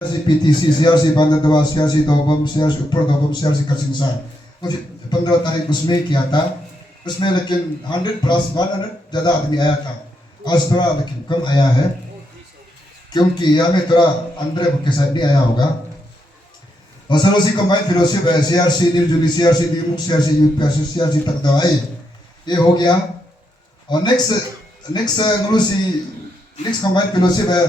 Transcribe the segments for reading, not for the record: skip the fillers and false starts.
CRC PTC, CRC Bandadwa, CRC Dobam, CRC ऊपर Dobam, CRC Karsingsar. मुझे 15 तारीख उसमें किया था, उसमें लेकिन 100 प्लस 100 ज़्यादा आदमी आया था। आज थोड़ा लेकिन कम आया है, क्योंकि यहाँ में थोड़ा अंदर के साथ नहीं आया होगा। और सरोसी कंबाइन फिलोसफी है, CRC Nirjuli, CRC दिमुख, CRC UPS, CRC तक दवाई ये हो गया। और नेक्स्ट कंबाइन फिलोसफी है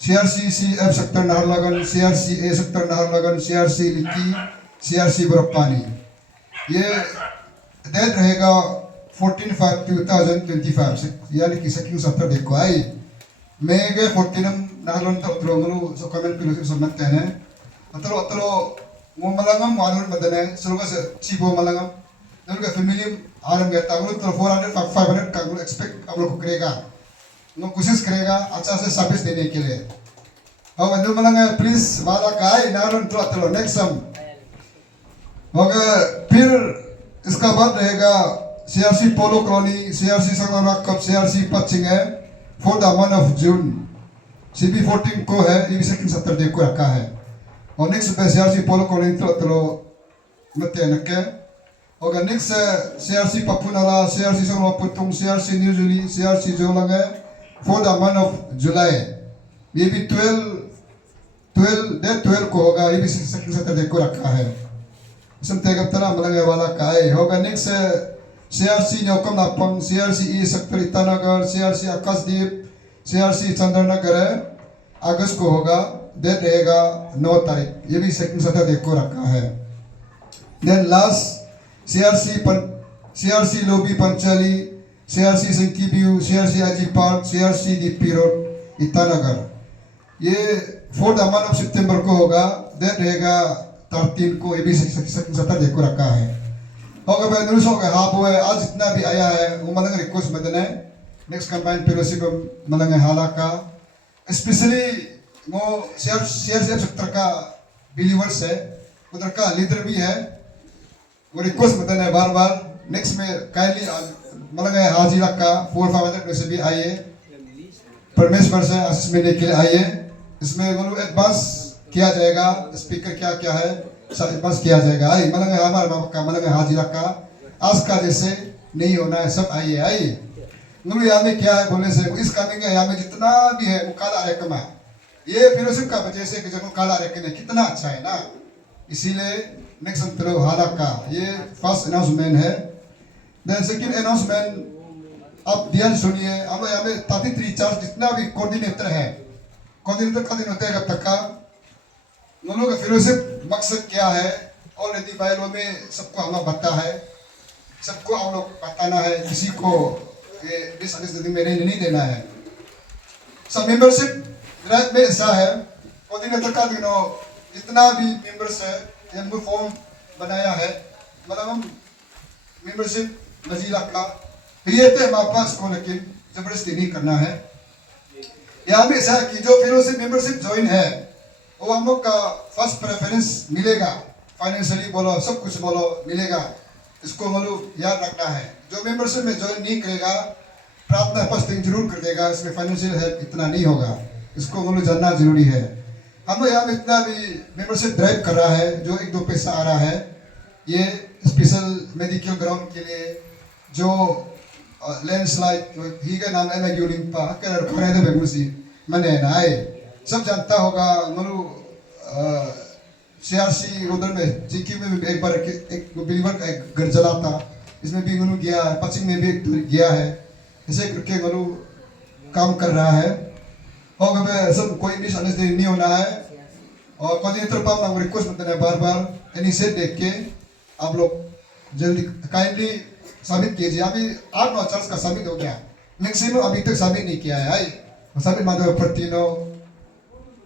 CRC CF sector Naharlagun, CRC A sector Naharlagun, CRC Likki, CRC Barpani. ये डेट रहेगा 14/5/2025 से, यानी कि सेकंड सप्ताह देखो आई मैं के 14 नाहरलगुन तक त्रोमनु सो कमेंट फिलोसफी समझते हैं। अतलो वो मलंगम वालुर मदने सुरुगा से चीबो मलंगम नलुगा फैमिली आरम गया वो तो 400 का वो एक्सपेक्ट अब लोग करेगा, वो कोशिश करेगा अच्छा से सर्विस देने के लिए। और वंदु मलंगा प्लीज वाला काय नारन तो अतलो नेक्स्ट सम होगा। फिर इसका बाद रहेगा CRC पोलो कॉलोनी, CRC संगमरमर कप, CRC पचिंग है for the month of June. CB14 को है ये सेकंड सप्ताह देखो रखा है। और नेक्स्ट पे CRC पोलो कॉलोनी तो अतलो मते नके होगा। नेक्स्ट CRC पपुनाला, CRC संगमरमर पुतुंग, CRC न्यूजुली, CRC जोलंगे for the month of July. ये भी 12 को होगा, ये भी सेकंड सप्ताह देखो रखा है। संतेगप तना मलंगे वाला काय होगा। Next CRC न्योकम नापंग, CRC E sector Itanagar, CRC आकाशदीप, CRC चंद्रनगर अगस्त को होगा, डेट रहेगा 9 तारीख, ये भी सेकंड सप्ताह देखो रखा है। देन लास्ट CRC लोबी पंचाली, CRC संकीब्यू, CRC आजी park, CRC DP road Itanagar, ये 4 मंथ ऑफ सितंबर को होगा, डेट रहेगा 13 को, ये भी सेकंड सप्ताह देखो रखा है। होगा मैं नुरुस होगा हाँ वो आज जितना भी आया है वो मलंग रिक्वेस्ट मदन है नेक्स्ट कंबाइन फेलोशिप मलंग हाला का स्पेशली वो CRCF सेक्टर का बिलीवर्स है, उधर का लीडर भी है, वो रिक्वेस्ट मदन है बार बार नेक्स्ट में कायली मलंग हाजिरा का 400-500 में से भी आइए, परमेश्वर से आशीष मिलने के लिए आइए। इसमें एडवांस किया जाएगा, स्पीकर क्या क्या है बस किया जाएगा। आई मलंग हमारा मलंग हाजिरा का आज का जैसे नहीं होना है, सब आइए आइए। गुरु यहाँ में क्या है बोलने से इस कमिंग यहाँ में जितना भी है वो काला रकम है, ये फिलोसफी का वजह से जब काला रकम है कितना अच्छा है ना, इसीलिए नेक्स्ट अंतरो हाला का ये फर्स्ट अनाउंसमेंट है। देन सेकंड अनाउंसमेंट आप ध्यान सुनिए, हम यहाँ में 33 चार्ज जितना भी कोऑर्डिनेटर है, कोऑर्डिनेटर का दिन होता है कब तक का दोनों का फिलोसफी मकसद क्या है ऑलरेडी फाइलों में सबको हमें पता है, सबको हम लोग बताना है, किसी को मिसअंडरस्टैंडिंग में नहीं देना है। सब मेंबरशिप ड्राइव में ऐसा है कोऑर्डिनेटर का दिनों जितना भी मेंबर्स है ये फॉर्म बनाया है, मतलब हम मेंबरशिप नजीला का ये थे हमारे पास को, लेकिन जबरदस्ती नहीं करना है। यहाँ भी ऐसा है कि जो फिलोसफी मेंबरशिप ज्वाइन है वो हम लोग का फर्स्ट प्रेफरेंस मिलेगा, फाइनेंशियली बोलो सब कुछ बोलो मिलेगा, इसको मतलब याद रखना है। जो मेंबरशिप में ज्वाइन नहीं करेगा प्रार्थना फास्टिंग जरूर कर देगा, इसमें फाइनेंशियल हेल्प इतना नहीं होगा, इसको मतलब जानना जरूरी है। हम लोग यहाँ में इतना भी मेंबरशिप ड्राइव कर रहा है जो 1-2 पैसा आ रहा है, ये स्पेशल मेडिकल ग्राउंड के लिए जो लैंडस्लाइड ही का नाम है यूलिंपा कर खड़े थे बेगुसी मने ना आए सब जानता होगा। मनु CRC उधर में जीकी में भी एक बार एक बिलीवर का एक घर जला था, इसमें भी मनु गया है, पचिंग में भी गया है, ऐसे करके मनु काम कर रहा है। और मैं सब कोई मिसअंडरस्टैंडिंग नहीं होना है। और कोऑर्डिनेटर पाप ना रिक्वेस्ट करते हैं बार बार एनी से देख के आप लोग जल्दी काइंडली सबमिट कीजिए। अभी 8-9 चार्ज का सबमिट हो गया, मैक्सिमम अभी तक सबमिट नहीं किया है, सबमिट माधव प्रतिनो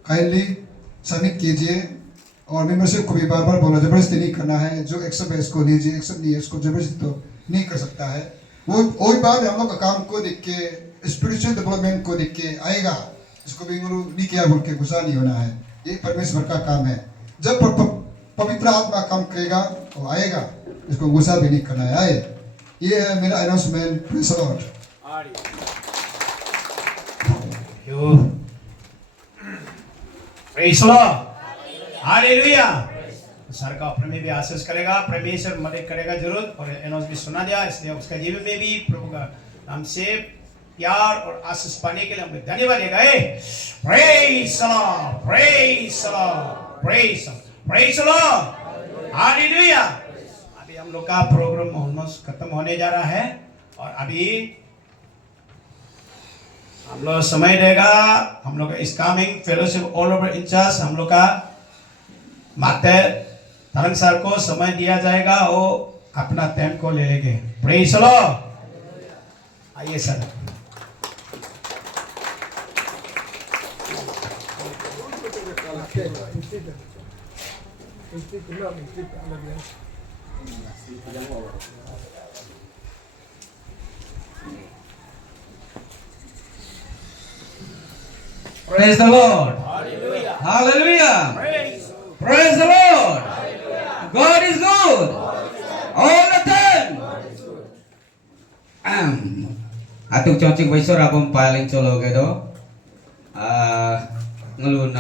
काइंडली सबमिट कीजिए। और मेंबरशिप को भी बार बार बोला जबरदस्ती नहीं करना है, जो एक्सेप्ट है इसको लीजिए, एक्सेप्ट नहीं है इसको जबरदस्ती तो नहीं कर सकता है। वो बात हम लोग का काम को देख के स्पिरिचुअल डेवलपमेंट को देख के आएगा, इसको भी गुरु नहीं किया बोल के गुस्सा नहीं होना है, ये परमेश्वर का काम है। जब पवित्र आत्मा काम करेगा तो आएगा, इसको गुस्सा भी नहीं करना है। आए ये है मेरा announcement. Praise the Lord. Praise the lord, hallelujah. Sir का अपने में भी आशीष करेगा, परमेश्वर मदद करेगा जरूर। और एनोस भी सुना दिया, इसलिए उसका जीवन में भी प्रभु का नाम से प्यार और आशीष पाने के लिए हम धन्यवाद देगा। Praise the Lord, praise the Lord, praise the lord, hallelujah. अभी हम लोग का प्रोग्राम ऑलमोस्ट खत्म होने जा रहा है और अभी हम लोग समय देगा। हम लोग का इस coming fellowship all over incharge हम लोग का माते तरंग सर को समय दिया जाएगा, वो अपना टाइम को ले लेंगे। प्रेज़ द लॉर्ड, आइए sir. Praise the Lord. Hallelujah. Praise the Lord. God is good. All the time. Atuk cocok besok abang paling colo gitu. Ngelun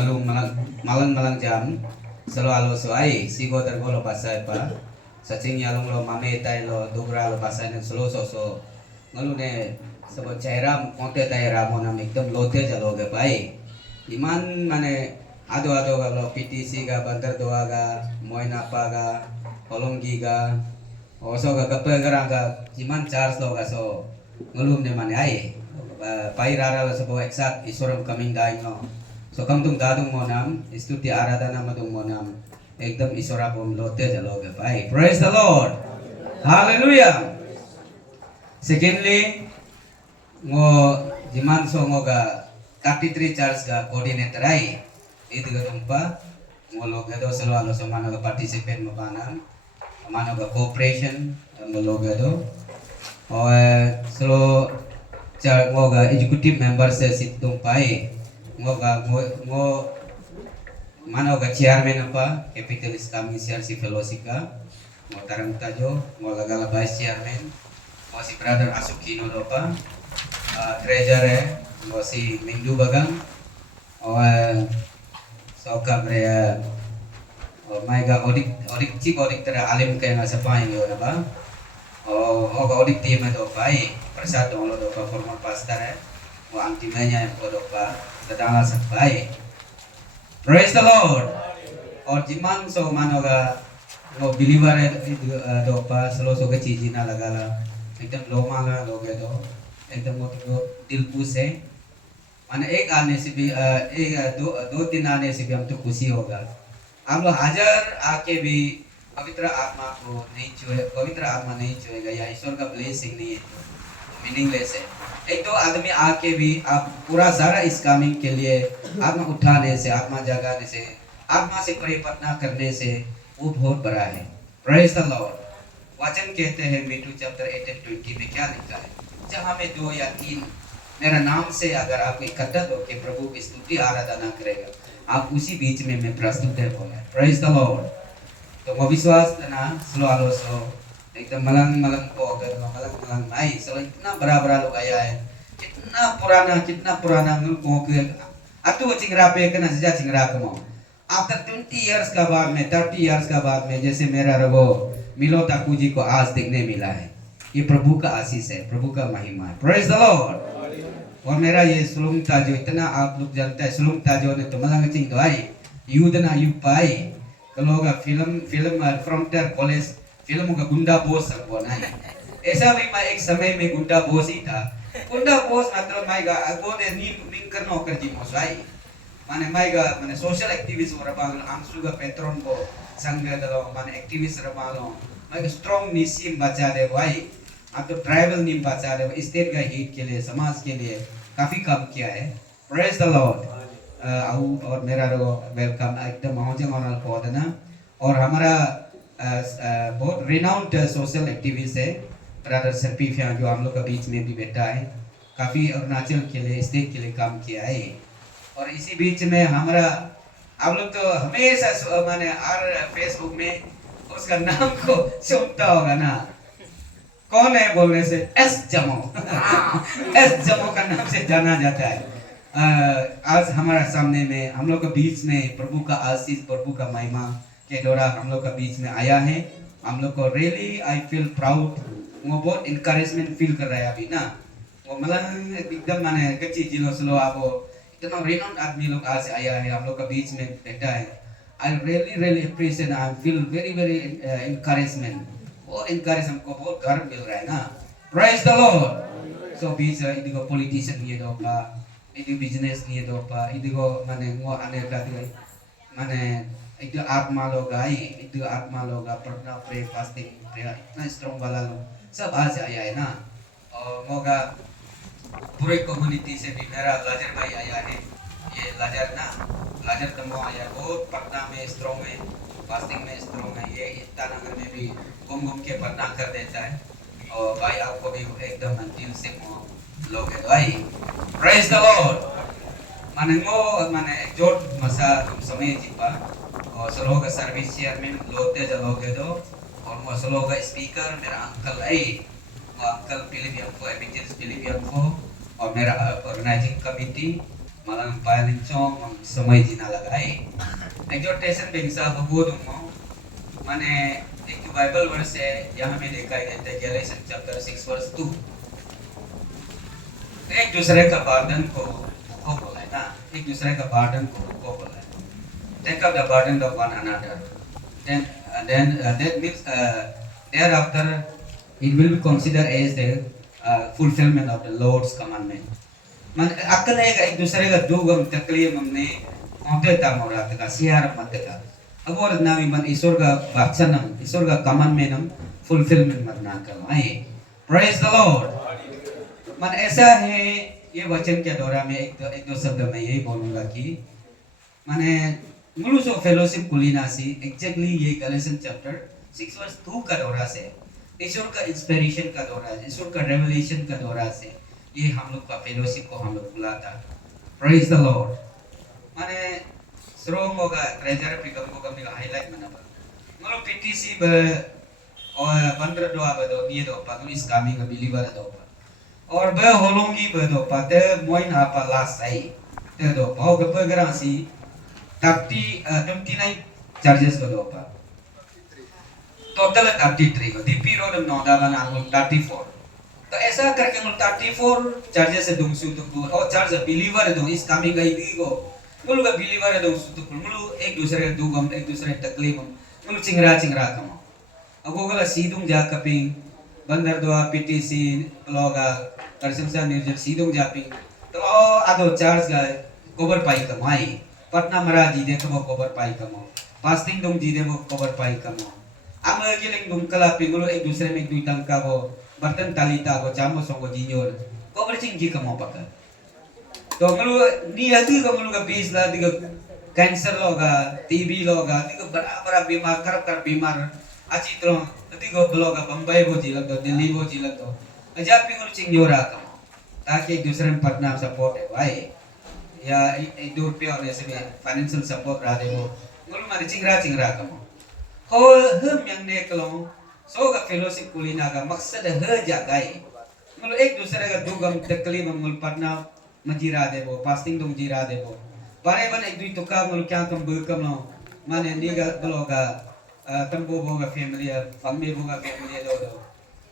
malang jam. Selalu alo soai. Sigo tergolo pasai pa. Sacing yalung lo mame tay lo dobra lo pasai nen selo so ngelun ne sebab cairam konte cairam mo nam ekdam lote jalo ge pai. Iman mane ado ga PTC ga bantar doa ga moinapa ga kolonggi ga oso ga kepegarang ga iman charge lo ga so ngelum ne mane ai pai rara lo sebo exact isuram coming dai no so kam tum dadung mo nam istuti aradhana madung mo nam ekdam isora pom lote jalo ge pai. Praise the Lord, hallelujah. Secondly ngo jiman so ngo ga 33 church ga coordinator ai itu ga tumpa ngolo ga do selo alo so mano ga participate mo panam mano ga cooperation ngolo ga do o selo char ngo ga executive member se sit tumpa ai ngo mano ga chairman apa capital islamic CRC fellowship ga ngo tarang tajo ngo ga vice chairman ngo si brother Asukino do pa treasurer ngo si Mingdu Bagang और सौका मेरे और मैं का audit chief auditor आलिम के ना सफाई हो ना बा और ऑडिट टीम में तो पाई प्रसाद दोनों तो फॉर्मल पास्टर है वो अंतिम में यहाँ को तो पा दादा सफाई. Praise the Lord. और जिमान सो मानोगा वो बिलीवर है तो पा स्लो सो के चीज़ ना लगा ला एकदम लो मांगा लोगे तो एकदम वो दिल पूछ है माने एक आने से भी एक दो तीन आने से भी हम तो खुशी होगा. हम लोग हाजर आके भी पवित्र आत्मा को नहीं छुए, पवित्र आत्मा नहीं छुएगा या ईश्वर का ब्लेसिंग नहीं है, मीनिंगलेस है. एक दो आदमी आके भी आप पूरा सारा इस कामिंग के लिए आत्मा उठाने से, आत्मा जगाने से, आत्मा से परिवर्तन करने से वो बहुत बड़ा है. Praise the Lord. वचन कहते हैं मीठू चैप्टर 8:20 में क्या लिखा है, जहाँ में 2 या 3 मेरा नाम से अगर आप इकट्ठा होकर प्रभु की स्तुति आराधना करेगा, आप उसी बीच में मैं प्रस्तुत है बोला. Praise the Lord. तो वो विश्वास ना स्लो आलो सो एकदम मलंग को अगर मलंग आई सो इतना बड़ा लोग आया है, कितना पुराना को अतु चिंगरा पे कना सजा चिंगरा कमो आफ्टर 20 इयर्स का बाद में 30 इयर्स का बाद में जैसे मेरा रगो मिलो ताकू जी को आज देखने मिला है. ये प्रभु का आशीष है, प्रभु का महिमा है. Praise the Lord. और मेरा ये सुलुम ताजो इतना आप लोग जानते हैं, सुलुम ताजो ने तो मलंग चिंग तो आई यूदना यू पाई कलोगा फिल्म फ्रंटियर कॉलेज फिल्म का गुंडा बॉस सब बनाई. ऐसा भी मैं एक समय में गुंडा बॉस ही था. गुंडा बॉस मतलब मैं का गोदे नीम करनो कर जी मोसाई माने मैं का माने सोशल एक्टिविस्ट और बांगल आंसुगा पेट्रोन को संग दलो माने एक्टिविस्ट रबालो मैं स्ट्रांग निसीम बचा दे भाई. आप तो ट्राइबल नीम बचा दे, स्टेट का हित के लिए, समाज के लिए काफी काम किया है. Praise the Lord. और मेरा वेलकम एकदम महोजन ऑनर पौधना. और हमारा बहुत रिनाउंड सोशल एक्टिविस्ट है ब्रदर सरपीफिया जो हम लोग के बीच में भी बैठा है, काफी अरुणाचल के लिए, स्टेट के लिए काम किया है. और इसी बीच में हमारा आप लोग तो हमेशा माने हर फेसबुक में उसका नाम को सुनता होगा ना, कौन है बोलने से एस जमो एस जमो का नाम से जाना जाता है. आज हमारा सामने में हम लोग के बीच में प्रभु का आशीष प्रभु का महिमा के द्वारा हम लोग का बीच में आया है। हम लोग को रियली आई फील प्राउड, वो बहुत इनकरेजमेंट फील कर रहा है अभी ना। वो मतलब एकदम माने कच्ची जिलो स्लो आप इतना रेनोड आदमी लोग आज आया है हम लोग का बीच में बैठा है। I really appreciate, I feel very encouragement, वो इनकरेज हमको बहुत गर्व मिल रहा है ना। Praise the lord. सो बीच इदिगो पॉलिटिशियन ये दोपा इदिगो बिजनेस ये दोपा इदिगो माने वो आने का माने itu आत्मा लोग प्रार्थना प्रे फास्टिंग प्रे इतना स्ट्रॉन्ग वाला लोग सब आज आया है ना। और मोगा पूरे कम्युनिटी से भी मेरा लाजर भाई आया है। ये लाजर तमो आया, बहुत प्रार्थना में स्ट्रॉन्ग है, फास्टिंग में स्ट्रॉन्ग है। ये ईटानगर में भी घूम के प्रार्थना कर देता है। और भाई आपको भी एकदम दिल से लोग है भाई। Praise the Lord. माने जोट मसा समय जीपा और सलोगा सर्विस चेयरमैन लोटे जलोगे दो और वो सलोगा स्पीकर मेरा अंकल आई, वो अंकल पिलिपियन को एबिटिस पिलिपियन को और मेरा organizing committee malang paling cong समय जीना लगाए। एक्सोर्टेशन बेंसा बहुत माने एक बाइबल वर्स है यहाँ में देखा गया है गैलेशियन चैप्टर 6 वर्स 2। एक दूसरे का बर्डन को बोला है ना, एक दूसरे का बर्डन को बोला है। Take up the burden of one another. Then that means thereafter it will be considered as the fulfillment of the Lord's commandment. Man akan एक दूसरे का दुगम तकलीफ हमने होते था मोरा तक सियार मत का अब और नामी मन ईश्वर का वचनम ईश्वर का कमांडमेंट हम फुलफिलमेंट मत ना करवाए। Praise the Lord. मन ऐसा है ये वचन के द्वारा मैं एक दो शब्द में यही बोलूंगा कि माने मुलुसो फेलोशिप कुलीनासी एग्जैक्टली ये गैलेशियन चैप्टर 6 वर्स 2 का दौरा से ईश्वर का इंस्पिरेशन का दौरा, ईश्वर का रेवलेशन का दौरा से ये हम लोग का फेलोशिप को हम लोग बुलाता। Praise the Lord. माने स्ट्रॉन्ग होगा ट्रेजर पिकअप को कभी हाईलाइट मना पर मतलब पीटीसी और 15 दो अब दो ये दो पागल इस कामिंग बिलीवर दो और बे होलोंगी बे दो पाते मोइन आपा लास्ट आई ते दो पाओ के ग्रासी 29 चार्जेस को दो पा टोटल 33 को डीपी रोड नोदा बना 34। तो ऐसा करके हम 34 चार्जेस से दुंगसु तो और चार्ज बिलीवर दो इस कामिंग गई दी को मुलु का बिलीवर दो तो मुलु एक दूसरे दुगम एक दूसरे तकलीफ मुलु चिंगरा कम अब गोगला सीदुंग जा कपिंग बंदर दो पीटीसी लोगा तरसमसा निर्जन सीदुंग जापिंग तो आदो चार्ज का कवर पाई कमाई पटना महाराज जी देखो वो कवर पाई कमो फास्टिंग दुंग जी देखो कवर पाई कमो अब गिलिंग दुंग कला पिंगलो एक दूसरे में दुई टंका वो बर्तन तालिता को चामो सोंगो जिन्योर कवर चिंग जी कमो पका तो मलु नी अति को मलु का 20 लाख दिगो कैंसर लोगा टीबी लोगा दिगो बड़ा बीमार कर बीमार अच्छी तरह दिगो ब्लोगा बम्बई वो जी लग दो दिल्ली वो जी लग दो अजा पिंगलो चिंग योरा कमो ताकि एक दूसरे में पटना सपोर्ट है भाई या एक दो रुपया और ऐसे में फाइनेंशियल सपोर्ट रहा दे वो मलु मारे चिंगरा कमो हो हम yang ne kalau so का फेलोशिप कुलीना का मकसद है जागाई मतलब एक दूसरे का दुगम तकलीफ मल पटना मजीरा दे वो फास्टिंग दुम जीरा दे वो बारे बन एक दुई तुका मल क्या कम बकम नो माने नीगा बलोगा तंबो बोगा फैमिली फैमिली बोगा फैमिली दो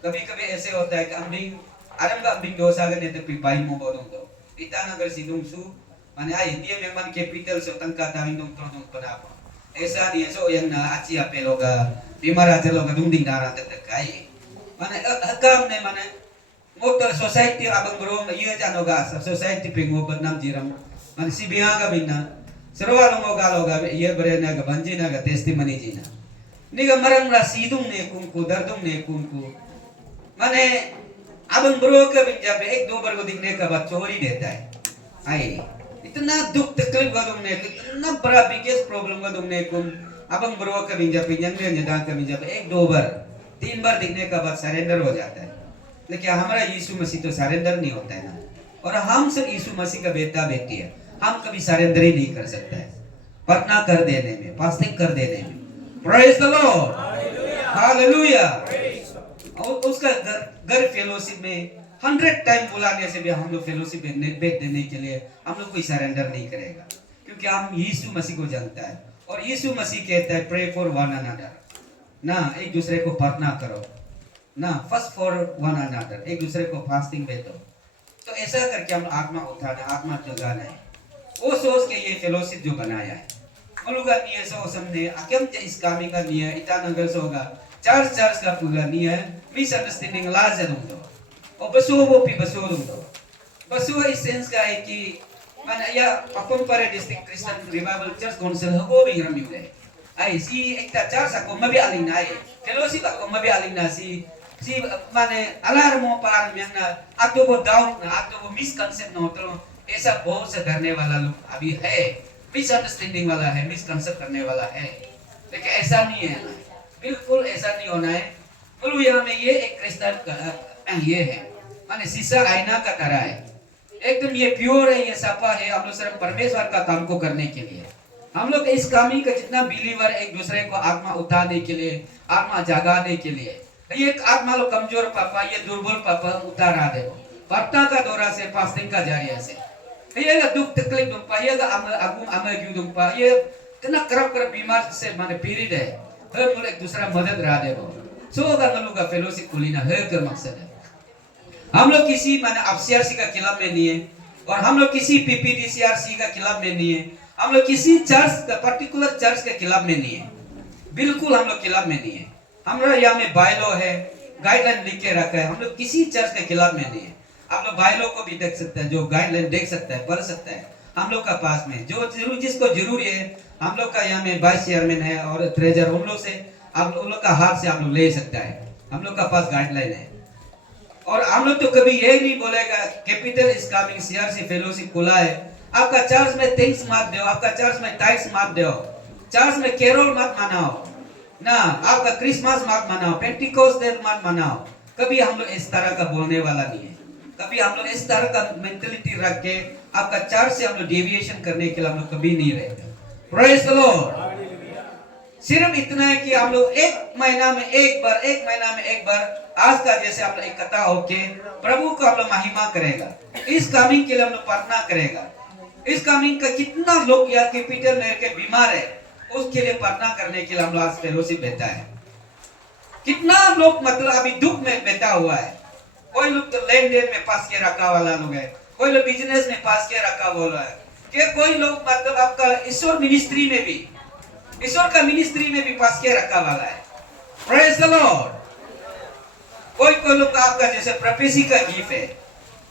कभी ऐसे होता है कि अम्बिंग आरम का अम्बिंग दोसा का नेते पिपाई मो बोलूं तो ईटानगर सिदुंग सु माने आ इंडिया में मन कैपिटल से तंका ताविंग तुम पना ऐसा नहीं है सो yang अच्छी आपे लोगा बीमार आते लोगा दुंडिंग दारा तक काई माने काम ने माने मोटर सोसाइटी abang bro ये जानोगा सोसाइटी पे ngो बदनाम जीरम माने सिबिया का बिना सरवा लोगा ये बरे ना का बंजी ना का टेस्टिमनी जीना निगा मरंग रा सीदुंग ने कुंकु दर्दुंग ने कुंकु माने abang bro का बिन जब एक दो बार को दिखने का बाद चोरी देता है आई इतना दुख तकलीफ का तुमने इतना बड़ा बिगेस्ट प्रॉब्लम का तुमने कुम अब हम ब्रो का बिंजा पिंजन में निदान का बिंजा एक दो बार तीन बार दिखने का बाद सरेंडर हो जाता है। लेकिन हमारा यीशु मसीह तो सरेंडर नहीं होता है ना और हम सब यीशु मसीह का बेटा बेटी है, हम कभी सरेंडर ही नहीं कर सकते हैं प्रार्थना कर देने में फास्टिंग कर देने में। Praise the lord hallelujah. और उसका घर फेलोशिप में 100 टाइम बुलाने से भी हम लोग फेलोशिप भेज देने के लिए हम लोग कोई सरेंडर नहीं करेगा, क्योंकि हम यीशु मसीह को जानता है और यीशु मसीह कहता है प्रे फॉर वन अनदर, ना एक दूसरे को प्रार्थना करो ना, फर्स्ट फॉर वन अनदर, एक दूसरे को फास्टिंग भेजो। तो ऐसा करके हम आत्मा उठाना, आत्मा जगाना है, वो सोच के ये फेलोशिप जो बनाया है मलुगा निये सो समने अकम जे इस कामी का निये इटानगर सोगा चर्च का पूरा निये मिसअंडरस्टैंडिंग लाज दो और बसो वो भी बसो दो बसो इस सेंस का है कि माने या अपन पर district Christian revival church council हो भी रमी है आई सी एक चर्च को मबे अलिना है फेलोशिप को मबे अलिना si माने अलार्मो पार में ना आतो वो डाउट ना आतो वो मिसकंसेप्ट ना तो ऐसा बहुत से डरने वाला लोग अभी है, मिसअंडरस्टैंडिंग वाला है, मिसकंसेप्ट करने वाला है, लेकिन ऐसा नहीं है, बिल्कुल ऐसा नहीं होना है। बोलो यहाँ में ये एक क्रिस्टल का ये है माने शीशा आईना का तरह है, एकदम ये प्योर है, ये सफा है। हम लोग सिर्फ परमेश्वर का काम को करने के लिए, हम लोग इस कामी का जितना बिलीवर एक दूसरे को आत्मा उठाने के लिए, आत्मा जगाने के लिए, ये आत्मा लोग कमजोर पापा, ये दुर्बल पापा उतारा दे प्रार्थना का दौरा से, फास्टिंग का जारिया से, ये दुख तकलीफ दुम्पा, ये अगुम अमर क्यों दुम्पा, ये कितना करब बीमार से माने पीड़ित है, हर मुल्क एक दूसरा मदद रहा दे वो सो का मलू का फेलोशिप खुलीना हर का मकसद है। हम लोग किसी माने एफसीआरसी का खिलाफ में नहीं है और हम लोग किसी पीपीटीसीआरसी का खिलाफ में नहीं है, हम लोग किसी चर्च का पर्टिकुलर चर्च के खिलाफ में नहीं है, बिल्कुल हम लोग खिलाफ में नहीं है। हमारा यहाँ में बायलो है, गाइडलाइन लिख के रखा है, हम लोग किसी चर्च के खिलाफ में नहीं है। आप लोग बायलो को भी देख सकते हैं, जो गाइडलाइन देख सकता है, पढ़ सकता है हम लोग का पास में, जो जरूर जिसको जरूरी है हम लोग का यहाँ में वाइस चेयरमैन है और ट्रेजर, उन लोग से आप उन लोग का हाथ से आप लोग ले सकता है, हम लोग का पास गाइडलाइन है। और हम लोग तो कभी यही नहीं बोलेगा capital is coming CRC fellowship खुला है, आपका चर्च में थिंग्स मत दो, आपका चर्च में टाइट्स मत दो, चर्च में कैरोल मत मनाओ ना, आपका क्रिसमस मत मनाओ, पेंटिकोस्ट डे मत मनाओ, कभी हम लोग इस तरह का बोलने वाला नहीं है। कभी हम लोग इस तरह का मेंटालिटी रख के आपका चर्च से हम लोग डेविएशन करने के लिए हम लोग कभी नहीं रहते। Praise the Lord. सिर्फ इतना है कि हम लोग एक महीना में एक बार आज का जैसे हम लोग इकट्ठा होके प्रभु को हम लोग महिमा करेगा, इस कामिंग के लिए हम लोग प्रार्थना करेगा। इस कामिंग का कितना लोग यहाँ कैपिटल में के बीमार है उसके लिए प्रार्थना करने के लिए हम लोग आज फेलोशिप देता है। कितना लोग मतलब अभी दुख में बैठा हुआ है, कोई लोग तो लेन देन में पास के रखा वाला लोग है, कोई लोग बिजनेस में पास के रखा वाला है, कि कोई लोग मतलब आपका ईश्वर मिनिस्ट्री में भी, ईश्वर का मिनिस्ट्री में भी पास के रखा वाला है। Praise the Lord. कोई लोग आपका जैसे प्रोफेसी का गिफ्ट है,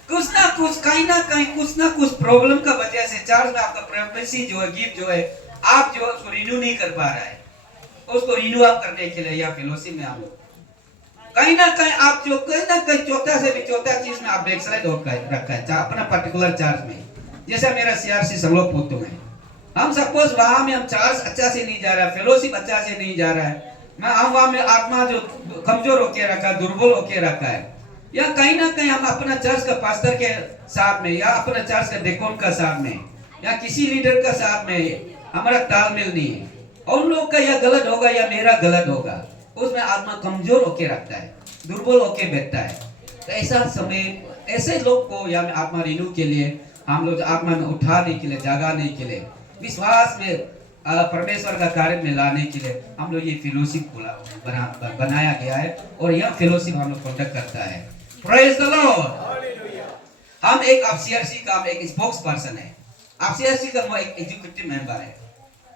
कुछ ना कुछ कहीं ना कहीं कुछ ना कुछ प्रॉब्लम का वजह से चर्च में आपका प्रोफेसी जो है, गिफ्ट जो है, आप जो उसको रिन्यू नहीं कर पा रहा है, उसको रिन्यू अप करने के लिए या फेलोशिप में आप लोग कहीं ना कहीं आप जो कहीं ना कहीं चौथा से भी चौथा चीज में आप बैकस्लाइड हो रखा है अपना पर्टिकुलर चर्च में। जैसे मेरा सीआरसी संलोक पुत्तु में, हम सपोज वहां में हम चर्च अच्छा से नहीं जा रहा है, फेलोशिप अच्छा से नहीं जा रहा है, मैं हम वहां में आत्मा जो कमजोर होके रखा है, दुर्बल होके रखा है, या कहीं ना कहीं हम अपना चर्च का पास्टर के साथ में या अपना चर्च का डेकोन का साथ में या किसी लीडर का साथ में हमारा तालमेल नहीं है, और उन लोग का या गलत होगा या मेरा गलत होगा, उसमें आत्मा कमजोर होके रखता है, दुर्बल होके बैठता है। तो ऐसा समय ऐसे लोग को या आत्मा रिन्यू के लिए हम लोग आत्मा में उठाने के लिए, जगाने के लिए, विश्वास में परमेश्वर का कार्य में लाने के लिए हम लोग ये फेलोशिप बनाया गया है और यह फेलोशिप हम लोग कंडक्ट करता है। Praise the Lord. हम एक एफसीआरसी का एक स्पोक्स पर्सन है, एफसीआरसी का वो एक एग्जीक्यूटिव मेंबर है।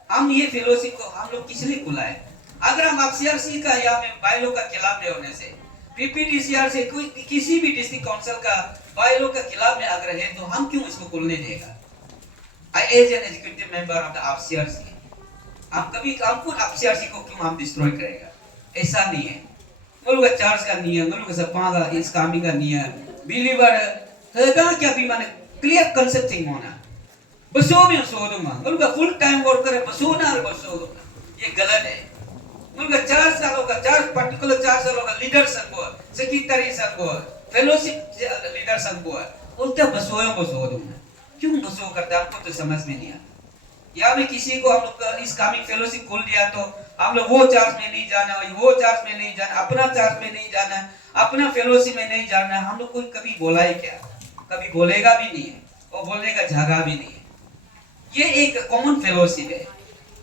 हम ये फेलोशिप को हम लोग किस लिए खुला है? अगर हम एफसीआरसी का या में बायलो का खिलाफ में होने से, पीपीटीसीआर से कोई किसी भी डिस्ट्रिक्ट काउंसिल का बायलो का खिलाफ में अगर है तो हम क्यों इसको खुलने देगा? I as an executive member of the FCRC, हम कभी हमको एफसीआरसी को क्यों हम डिस्ट्रॉय करेगा? ऐसा नहीं है। मुल्क चार्ज का नहीं है, मुल्क सपा का इस कामी का नहीं है, बिलीवर कदा क्या भी माने क्लियर कांसेप्ट थिंग होना, बसो में सो दूंगा, मुल्क फुल टाइम वर्कर है, बसो ना बसो दूंगा, ये गलत है। मुल्क 4 सालों का 4 पर्टिकुलर 4 सालों का लीडर संघ हुआ, सेक्रेटरी संघ हुआ, फेलोशिप लीडर संघ हुआ, उल्टा बसो दूंगा, क्यों बसो करता है? हमको तो समझ में नहीं आता। या में किसी को हम लोग इस कामिंग फेलोशिप खोल दिया तो हम लोग वो चर्च में नहीं जाना, वो चर्च में नहीं जाना, अपना चर्च में नहीं जाना, अपना फेलोशिप में नहीं जाना, हम लोग कोई कभी बोला है क्या? कभी बोलेगा भी नहीं है और बोलने का जगह भी नहीं है। ये एक कॉमन फेलोशिप है,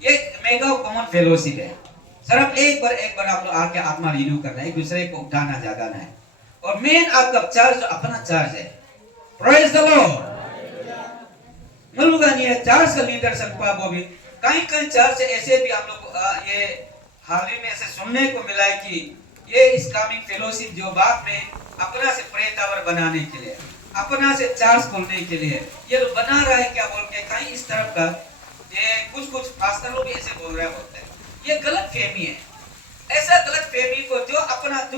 ये मेगा कॉमन फेलोशिप है। सिर्फ एक बार आप लोग आके आत्मा रिन्यू करना है, एक दूसरे को उठाना जगाना है। और मेन आपका चर्च अपना चर्च है। Praise the Lord. मलुगा नहीं है चर्च का लीडर संपा वो भी कहीं चर्च ऐसे भी हम लोग ये हाल ही में ऐसे सुनने को मिला है कि ये इस्लामिक फेलोशिप जो बात में अपना से प्रे टावर बनाने के लिए, अपना से चर्च खोलने के लिए ये लोग बना रहा है क्या बोल के कहीं इस तरफ का ये कुछ पास्टर लोग ऐसे बोल रहे होते हैं। ये गलत फहमी है। ऐसा गलत फहमी को जो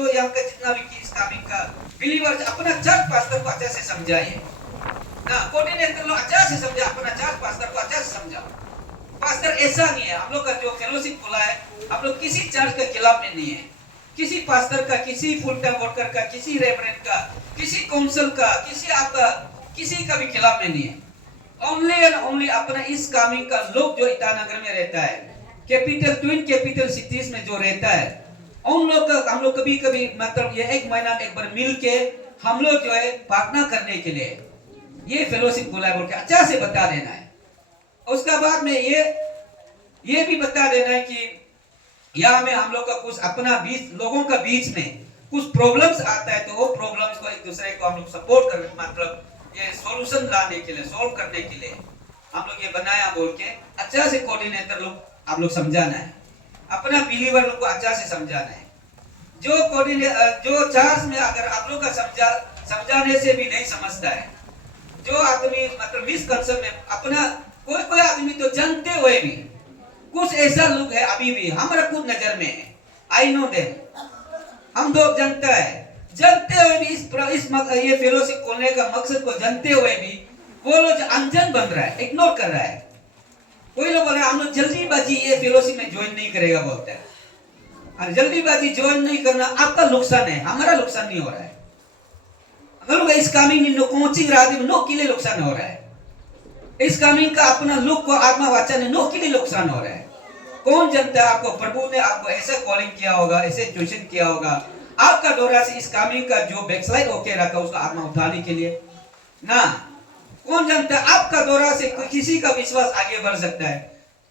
यहाँ का जितना भी इस्लामिक का बिलीवर्स अपना चर्च पास्टर को अच्छे से समझाइए ना, कोऑर्डिनेटर लोग अच्छा से समझा, अपना चर्च पास्टर को अच्छा से समझाओ। पास्टर ऐसा नहीं है, हम लोग का जो फेलोशिप खुला है हम लोग किसी चर्च के खिलाफ में नहीं है, किसी पास्टर का, किसी फुल टाइम वर्कर का, किसी रेवरेंड का, किसी काउंसिल का, किसी का भी खिलाफ में नहीं है। ओनली एंड ओनली अपना इस कामिंग का लोग जो ईटानगर में रहता है, ट्विन कैपिटल सिटीज में जो रहता है, उन लोग का हम लोग कभी कभी मतलब ये एक महीना एक बार मिल के हम लोग जो है प्रार्थना करने के लिए ये फेलोशिप खुला है बोल के अच्छा से बता देना है। उसका बाद में ये भी बता देना है कि यहाँ में हम लोग का कुछ अपना लोगों का बीच में कुछ प्रॉब्लम्स आता है तो वो प्रॉब्लम्स को एक दूसरे को हम लोग सपोर्ट कर मतलब ये सॉल्यूशन लाने के लिए, सॉल्व करने के लिए हम लोग ये बनाया बोल के अच्छा से कोऑर्डिनेटर लोग आप लोग समझाना है, अपना बिलीवर लोग को अच्छा से समझाना है। जो चर्च में अगर आप लोग का समझाने से भी नहीं समझता है, जो आदमी मतलब मिसकंसेप्ट में अपना कोई आदमी तो जानते हुए भी कुछ ऐसा लोग है अभी भी हमारा खुद नजर में है, आई नो देम, हम लोग जानता है, जानते हुए भी ये फेलोशिप खोलने का मकसद को जानते हुए भी वो लोग अनजान बन रहा है, इग्नोर कर रहा है। कोई लोग बोल रहे हैं हम लोग जल्दीबाजी ये फेलोशिप में ज्वाइन नहीं करेगा बोलते हैं, और जल्दीबाजी ज्वाइन नहीं करना आपका नुकसान है, हमारा नुकसान नहीं हो रहा है। अगर इस कामिंग कोचिंग रात में नो के लिए नुकसान हो रहा है, इस कामिंग का अपना लुक को आत्मा वाचा ने नो के लिए नुकसान हो रहा है। कौन जानता है आपको प्रभु ने आपको ऐसा कॉलिंग किया होगा, ऐसे ट्यूशन किया होगा, आपका दौरा से इस कामिंग का जो बैकस्लाइड होके रखा उसका आत्मा उठाने के लिए ना। कौन जानता है आपका दौरा से किसी का विश्वास आगे बढ़ सकता है,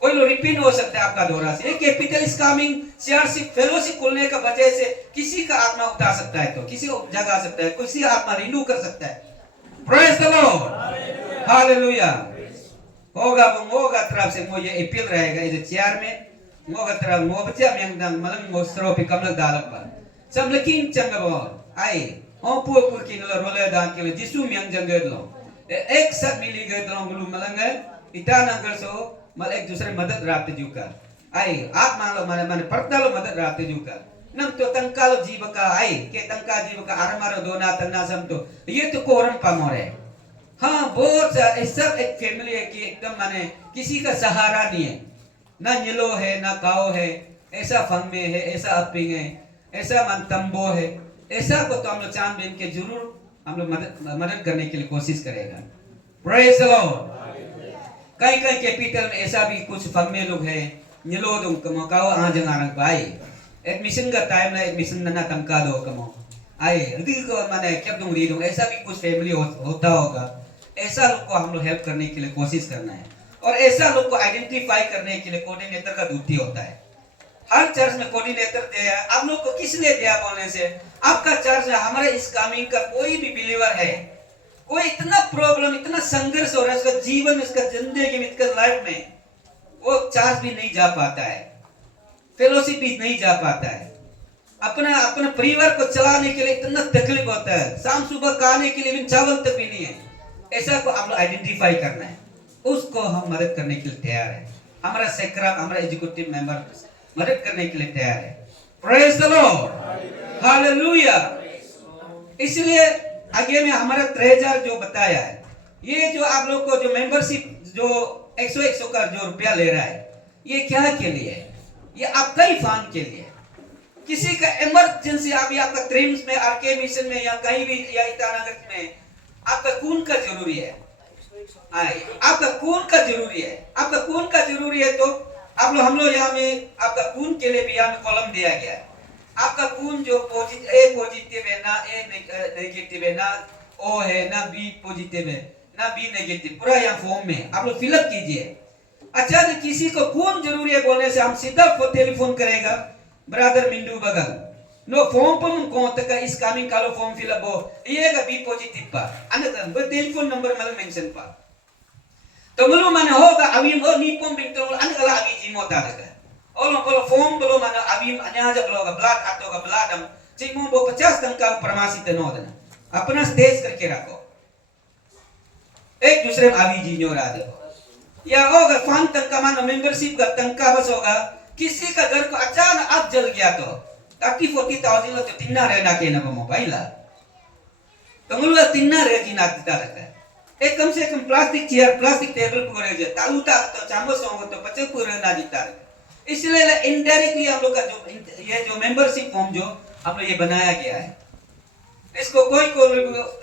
कोई लोग रिपीट हो सकता है आपका दौरा से। कैपिटल इस कामिंग सीआरसी फेलोशिप खोलने का वजह से किसी का आत्मा उठा सकता है, तो किसी को जगा सकता है, किसी आत्मा रिन्यू कर सकता है। Praise the lord, hallelujah. होगा तरफ से मुझे अपील रहेगा इस चेयर में मोगा तरफ मो बच्चा में दंग मलंग मो स्ट्रो पे कमल दालक पर सब लेकिन चंगबो आई हो पु की लो रोले दान के जिसु में जंगल लो एक साथ मिली गए तो गुलू मलंग इतना नगर सो मल एक दूसरे मदद रात जुका आई आप मान लो माने पड़ता लो मदद रात जुका नम तो तंका लो जीव का आई के तंका जीव का आरमारो दोना तना सम तो ये तो कोरम पामोरे। हाँ बहुत सब एक फैमिली है कि एकदम माने किसी का सहारा नहीं है, ना नीलो है ना काओ है, ऐसा फंग में है, ऐसा अपिंग है, ऐसा मन तंबो है, ऐसा को तो हम लोग चांद बिन के जरूर हम लोग मदद करने के लिए कोशिश करेगा। Praise the Lord. कई कैपिटल में ऐसा भी कुछ फंग में लोग है नीलो दुम कमो काओ आ जंगारंग भाई एडमिशन का टाइम ना एडमिशन ना तंका दो कमो आई अभी को माने क्या तुम रीड ऐसा भी कुछ फैमिली होता होगा। ऐसा लोग को हम लोग हेल्प करने के लिए कोशिश करना है और ऐसा लोग को आइडेंटिफाई करने के लिए कोऑर्डिनेटर का ड्यूटी होता है। हर चर्च में कोऑर्डिनेटर दिया है, आप लोग को किसने दिया बोलने से आपका चर्च है। हमारे इस कामिंग का कोई भी बिलीवर है, कोई इतना प्रॉब्लम इतना संघर्ष हो रहा है इसका जीवन इसका जिंदगी में इसका लाइफ में, वो चर्च भी नहीं जा पाता है, फेलोशिप भी नहीं जा पाता है, अपना परिवार को चलाने के लिए इतना तकलीफ होता है, शाम सुबह खाने के लिए भी चावल तक भी नहीं है। ऐसा को हम लोग आइडेंटिफाई करना है, उसको हम मदद करने के लिए तैयार है। हमारा सेक्रा हमारा एग्जीक्यूटिव मेंबर मदद करने के लिए तैयार है। Praise the lord, hallelujah. इसलिए आगे में हमारा ट्रेजर जो बताया है, ये जो आप लोग को जो मेंबरशिप जो 100 का जो रुपया ले रहा है, ये क्या के लिए है? ये आपका ही फान के लिए। किसी का इमरजेंसी अभी आपका ट्रिम्स में आरके मिशन में या कहीं भी या ईटानगर में आपका खून का जरूरी है, आपका खून का जरूरी है, आपका खून का जरूरी है। तो आप लोग हम लोग यहाँ में आपका खून के लिए भी यहाँ में कॉलम दिया गया है। आपका खून जो ए पॉजिटिव है, ना ए नेगेटिव है, ना ओ है, ना बी पॉजिटिव है, ना बी नेगेटिव, पूरा यहाँ फॉर्म में आप लोग फिलअप कीजिए। अच्छा, तो किसी को खून जरूरी है बोलने से हम सीधा टेलीफोन करेगा ब्रदर मिंडू बगल नो फॉर्म पर को तक इस कमिंग कालो फॉर्म फिलअप हो ये का बी पॉजिटिव पा अनदन ब टेलीफोन नंबर मल मेंशन पा तो मलु माने होगा अभी ओ नी पॉम बिंग तो अनगला अभी जिमो तारका ओलो बोलो फॉर्म बोलो माने अभी अन्या जब लोग ब्लड आतो का ब्लड हम जिमो बो 50 टंका प्रमाणित न होना अपना स्टेज करके रखो, एक दूसरे में अभी जिनो रा दो या होगा फंड टंका मानो मेंबरशिप का टंका बस होगा। किसी का घर को अचानक आग जल गया तो 30-40,000 तो तिन्ना रहना के ना मोबाइल तो मुल्ला तिन्ना रह की ना दिता रहता है। एक कम से कम प्लास्टिक चेयर प्लास्टिक टेबल पर रह जाए तालू तो चामच होगा तो 50 पूरा ना दिता रहता। इसलिए इनडायरेक्टली हम लोग का जो ये जो मेंबरशिप फॉर्म जो हम लोग ये बनाया गया है, इसको कोई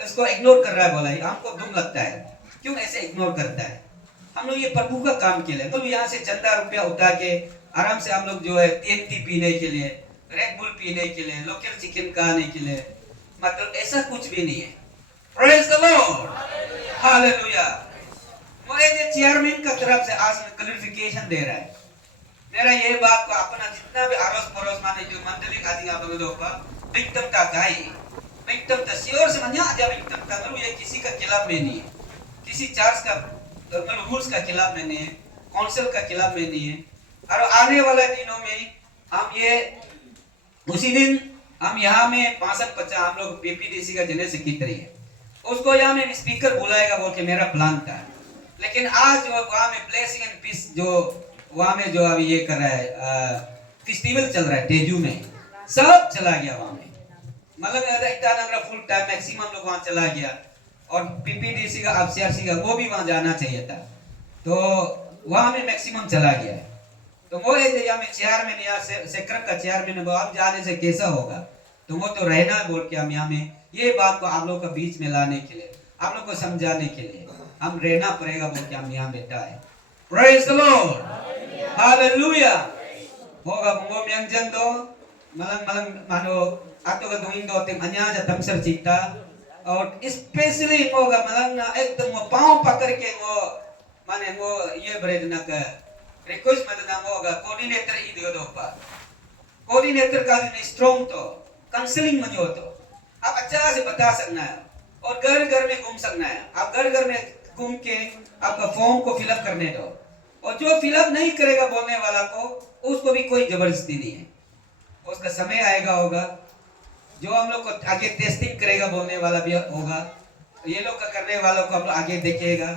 इसको इग्नोर कर रहा है, बोला हमको दुख लगता है क्यों ऐसे इग्नोर करता है। हम लोग ये प्रभु का काम के लिए मतलब यहाँ से चंदा रुपया उठा के आराम से हम लोग जो है TNT पीने के लिए, रेड बुल पीने के लिए, लोकल चिकन खाने के लिए, मतलब ऐसा कुछ भी नहीं है। Praise the lord, hallelujah. मुझे चेयरमैन का तरफ से आज क्लैरिफिकेशन दे रहा है। मेरा ये बात को अपना जितना भी अड़ोस पड़ोस माने जो मंडली आदि आप लोगों का विक्टिम का गाय विक्टिम का श्योर से मन्या आजा विक्टिम का मतलब ये किसी का खिलाफ में नहीं है, किसी चार्ज का मतलब रूल्स का खिलाफ में नहीं है, काउंसिल का खिलाफ में नहीं है। और आने वाले दिनों में हम ये उसी दिन हम यहाँ में 65-50 हम लोग PPDC का जनरल सेक्रेटरी है उसको यहाँ में स्पीकर बुलाएगा बोल के मेरा प्लान था। लेकिन आज जो वहाँ में ब्लेसिंग एंड पीस जो वहाँ में जो अभी ये कर रहा है फेस्टिवल चल रहा है तेजू में, सब चला गया वहाँ में, मतलब फुल टाइम मैक्सिमम लोग वहाँ चला गया और PPDC का CRC का वो भी वहाँ जाना चाहिए था तो वहाँ में मैक्सिमम चला गया है। तो वो यहाँ में चेयरमैन या सेक्रेटरी का चेयरमैन वो अब जाने से कैसा होगा, तो वो तो रहना बोल के हम यहाँ में ये बात को आप लोग के बीच में लाने के लिए आप लोग को समझाने के लिए हम रहना पड़ेगा बोल के हम यहाँ बैठा है। Praise the lord, hallelujah. होगा वो व्यंजन दो मलंग मानो आतो का दोइन दो ते अन्या जा तमसर चित्ता और स्पेशली होगा मलंग ना एकदम वो पांव पकड़ के वो माने वो ये ब्रेड ना का रिक्वेस्ट मत ना होगा कोऑर्डिनेटर ही दियो दो पा कोऑर्डिनेटर का दिन स्ट्रांग तो काउंसलिंग में हो तो आप अच्छा से बता सकना है और घर घर में घूम सकना है। आप घर घर में घूम के आपका फॉर्म को फिलअप करने दो और जो फिलअप नहीं करेगा बोलने वाला को उसको भी कोई जबरदस्ती नहीं है, उसका समय आएगा होगा जो हम लोग को आगे टेस्टिंग करेगा बोलने वाला भी होगा, ये लोग का करने वालों को हम लोग आगे देखेगा,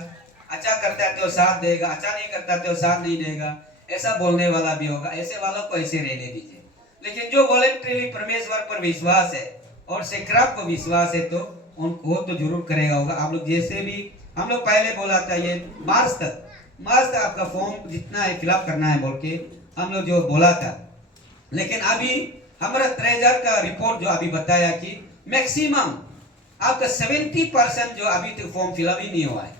अच्छा करता है तो साथ देगा, अच्छा नहीं करता है तो साथ नहीं देगा, ऐसा बोलने वाला भी होगा। ऐसे वालों को ऐसे रहने दीजिए। लेकिन जो वॉलंटरीली परमेश्वर पर विश्वास है और सेक्राप को विश्वास है तो उनको तो जरूर करेगा होगा। आप लोग जैसे भी हम लोग पहले बोला था ये मार्च तक आपका फॉर्म जितना है फिलअप करना है बोल के हम लोग जो बोला था। लेकिन अभी हमारा ट्रेजर का रिपोर्ट जो अभी बताया कि मैक्सिमम आपका 70% जो अभी तक फॉर्म फिलअप ही नहीं हुआ है।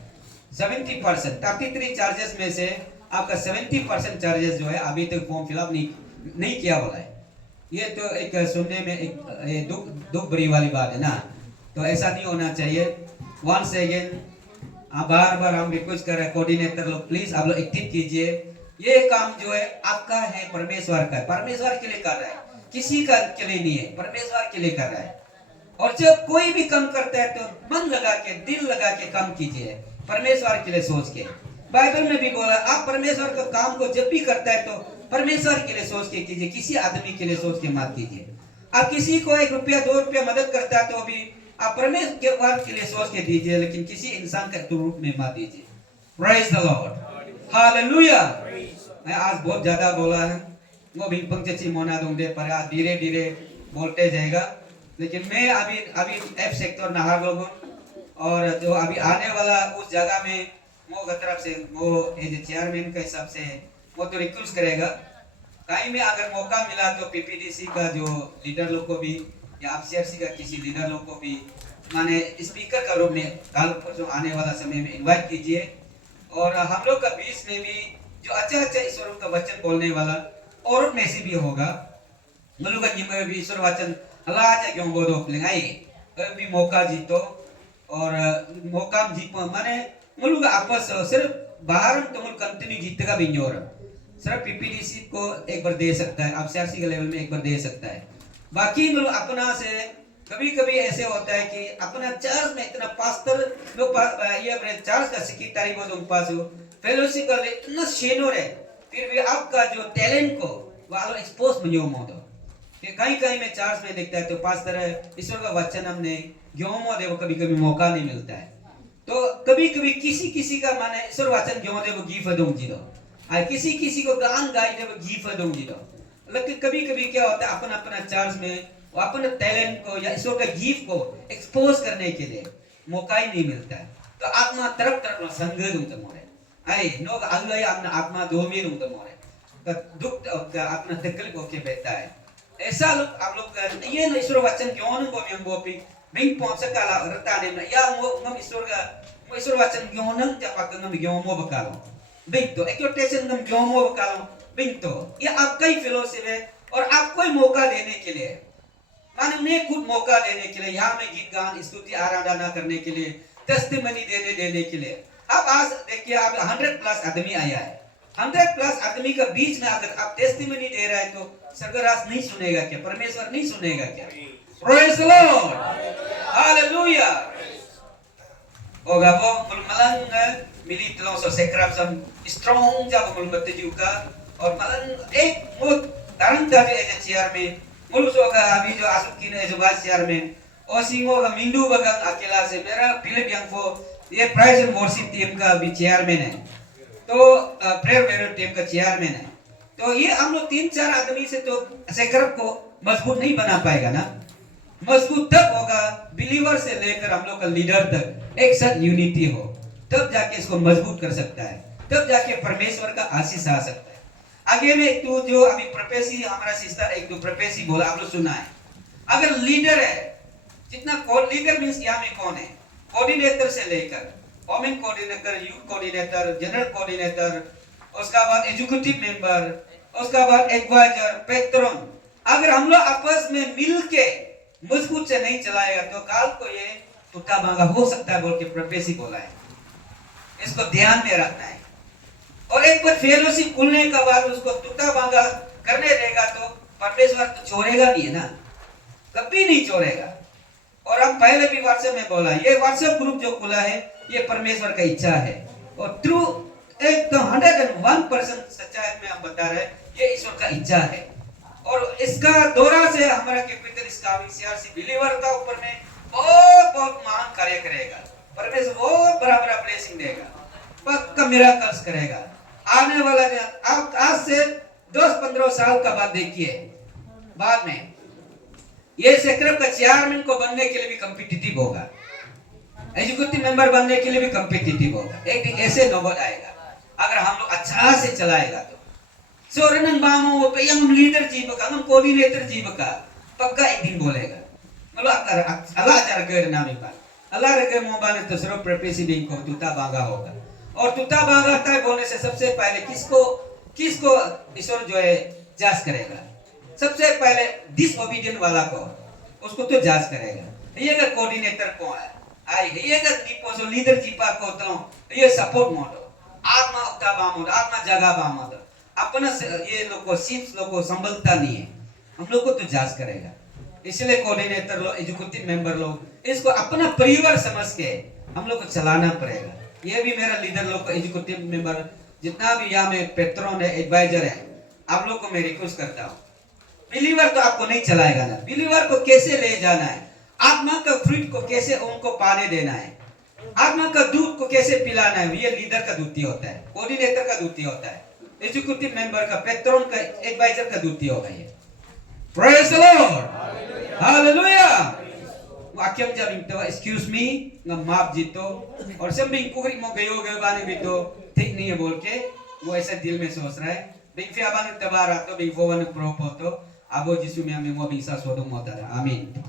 70% 33 चार्जेस में से आपका 70% चार्जेस जो है अभी तक फॉर्म फिलअप नहीं किया बोला है। ये तो एक सुनने में एक दुख भरी वाली बात है ना, तो ऐसा नहीं होना चाहिए। वंस अगेन बार बार हम रिक्वेस्ट कर रहे हैं कोऑर्डिनेटर लोग प्लीज आप लोग एक्टिव कीजिए। ये काम जो है आपका है, परमेश्वर का है, परमेश्वर के लिए कर रहा है, किसी का के लिए नहीं है, परमेश्वर के लिए कर रहा है। और जब कोई भी काम करता है तो मन लगा के दिल लगा के काम कीजिए, परमेश्वर के लिए सोच के। बाइबल में भी बोला आप परमेश्वर का काम को जब भी करता है तो परमेश्वर के लिए सोच के कीजिए, किसी आदमी के लिए सोच के मत कीजिए। आप किसी को 1 रुपया 2 रुपया मदद करता है तो भी आप परमेश्वर के लिए सोच के दीजिए, लेकिन किसी इंसान के रूप में मत दीजिए। Praise the lord, hallelujah. मैं आज बहुत ज्यादा बोला है, वो भी पंक्ति मोना दूंगे पर आज धीरे धीरे बोलते जाएगा। लेकिन मैं अभी F सेक्टर नाहरलगुन और जो अभी आने वाला उस जगह में वो तरफ से वो चेयरमैन के हिसाब से वो तो रिक्वेस्ट करेगा। कहीं में अगर मौका मिला तो PPDC का जो लीडर लोग को भी या CRC का किसी लीडर लोग को भी माने स्पीकर का रूप में कल जो आने वाला समय में इनवाइट कीजिए। और हम लोग का बीच में भी जो अच्छा अच्छा ईश्वर का वचन बोलने वाला औरत में से भी होगा। मलुक में भी ईश्वर वचन अल्लाह आजा क्यों बोलो लेंगाई भी मौका जीतो और मौका जीत माने मुल्क आपस सिर्फ बाहर तो मुल्क कंटिन्यू जीतेगा भी नहीं हो रहा। सिर्फ पीपीडीसी को एक बार दे सकता है, आप सीआरसी के लेवल में एक बार दे सकता है। बाकी लोग अपना से कभी कभी ऐसे होता है कि अपना चर्च में इतना पास्टर लोग ये अपने चर्च का सेक्रेटरी को तुम पास हो फेलोशिप का इतना शेनोर है, फिर भी आपका जो टैलेंट को वालो एक्सपोज में यो मोदो कि कहीं कहीं में चर्च में देखता है तो पास्टर है ईश्वर का वचन हमने क्यों मोदे वो कभी कभी मौका नहीं मिलता है। तो कभी कभी किसी किसी का माने ईश्वर वचन क्यों दे वो गिफ्ट दूंगी दो आ किसी किसी को गान गाई दे वो गिफ्ट दूंगी दो। लेकिन कभी कभी क्या होता है अपना अपना चर्च में वो अपने टैलेंट को या ईश्वर का गिफ्ट को एक्सपोज करने के लिए मौका ही नहीं मिलता है। तो आत्मा तरफ तरफ संग दूं तमोरे आई नो अल्लाह या अपना आत्मा दो में दूं तमोरे का दुख अपना तकलीफ होके बैठा है। ऐसा लोग आप लोग ये ईश्वर वचन क्यों न को में बोपी बिंग पहुंच सकाला रता ने या हम ईश्वर वचन क्यों न जपा हम क्यों मो बकालो बिंग तो एक्सपेक्टेशन हम क्यों मो बकालो बिंग तो ये आपका ही फिलोसफी है और आपको ही मौका देने के लिए माने उन्हें खुद मौका देने के लिए यहाँ में गीत गान स्तुति आराधना करने के लिए टेस्टिमनी देने के लिए। अब आज देखिए आप 100+ आदमी आया है, 100+ आदमी का बीच में अगर आप टेस्टिमनी दे रहे हैं तो स्वर्गराज नहीं सुनेगा क्या, परमेश्वर नहीं सुनेगा क्या? Praise the lord, hallelujah. ओगा वो मुलमलन मिली तलों से सेक्रप सम स्ट्रॉन्ग जब मुलमते जुका और मलन एक मुद तरंग था जो चेयर में मुल्क का अभी जो आसुकी ने जो वाइस चेयरमैन और सिंगो का मिंडू बगल अकेला से मेरा फिलिप यंगफो ये प्राइज एंड वर्शिप टीम का भी चेयरमैन है तो प्रेयर मेरे टीम का चेयरमैन है। तो ये हम लोग 3-4 आदमी से तो सेक्रप को मजबूत नहीं बना पाएगा ना। मजबूत तब होगा बिलीवर से लेकर हम लोग का लीडर तक एक साथ यूनिटी हो तब जाके इसको मजबूत कर सकता है, तब जाके परमेश्वर का आशीष आ सकता है। आगे में तो जो अभी प्रोफेसी हमारा सिस्टर एक दो प्रोफेसी बोला आप लोग सुना है। अगर लीडर है जितना लीडर मींस यहाँ में कौन है, कोऑर्डिनेटर से लेकर women coordinator, youth coordinator, general coordinator, उसका बाद एग्जीक्यूटिव मेंबर, उसका बाद एडवाइजर, पेट्रोन। अगर हम लोग आपस में मिलके मजबूत से नहीं चलाएगा तो काल को ये टूटा भांगा हो सकता है बोल के प्रोफेसी बोला है। इसको ध्यान में रखना है। और एक बार फेलोशिप खुलने के बाद उसको टूटा भांगा करने देगा तो परमेश्वर तो छोड़ेगा नहीं है ना, कभी नहीं छोड़ेगा। और हम पहले भी व्हाट्सएप में बोला ये व्हाट्सएप ग्रुप जो खुला है ये परमेश्वर का इच्छा है और थ्रू एकदम 101% सच्चाई में हम बता रहे हैं ये ईश्वर का इच्छा है। और इसका दौरा से हमारा कैपिटल इस्लामिक सीआरसी बिलीवर का ऊपर में बहुत महान कार्य करेगा। परमेश्वर बहुत बड़ा ब्लेसिंग देगा, पक्का मिराकल्स करेगा। आने वाला आप आज से 10-15 साल का बाद देखिए बाद में ये सेक्रेटरी का चेयरमैन को बनने के लिए भी कॉम्पिटिटिव होगा, एग्जीक्यूटिव मेंबर बनने के लिए भी कॉम्पिटिटिव होगा। एक दिन ऐसे नौबत आएगा अगर हम लोग अच्छा से चलाएगा तो सोरनन बामो पे हम लीडर जीवका हम कोऑर्डिनेटर जीवका पक्का एक दिन बोलेगा मतलब अल्लाह जरगर नाम का अल्लाह रगे मोबाने तो सिर्फ प्रेपेसी दिन को टूटा भांगा होगा। और टूटा भांगा तय बोलने से सबसे पहले किसको ईश्वर जो है जांच करेगा, सबसे पहले डिसओबीडिएंट वाला को उसको तो जांच करेगा। ये का कोऑर्डिनेटर कौन है आई ये का दीपो जो लीडर जीपा को तो ये सपोर्ट मोडो आत्मा उठा बामोद आत्मा जगह बामोद अपना ये लोग को सीट्स लोग को संभलता नहीं है, हम लोग को तो जांच करेगा। इसलिए कोऑर्डिनेटर लोग एग्जीक्यूटिव मेंबर लोग इसको अपना परिवार समझ के हम लोग को चलाना पड़ेगा। ये भी मेरा लीडर लोग को एग्जीक्यूटिव मेंबर जितना भी यहाँ में पेट्रोन है एडवाइजर है आप लोग को मैं रिक्वेस्ट करता हूँ बिलीवर तो आपको नहीं चलाएगा ना, बिलीवर को कैसे ले जाना है, आत्मा का फ्रूट को कैसे उनको पाने देना है, आत्मा का दूध को कैसे पिलाना है, ये लीडर का ड्यूटी होता है, कोऑर्डिनेटर का ड्यूटी होता है, एग्जीक्यूटिव मेंबर का पेट्रोन का एडवाइजर का ड्यूटी होगा ये। Praise the lord, hallelujah. वाक्यम जब इंटवा एक्सक्यूज मी माफ जीतो और सब भी कुकरी मो गयो बाने भी तो ठीक नहीं है बोल के वो ऐसा दिल में सोच रहा है बिग फिया बाने तबारा तो बिग फोवन प्रोपो तो आबो जिसु में हमें वो भी सा सोदो मोता आमीन।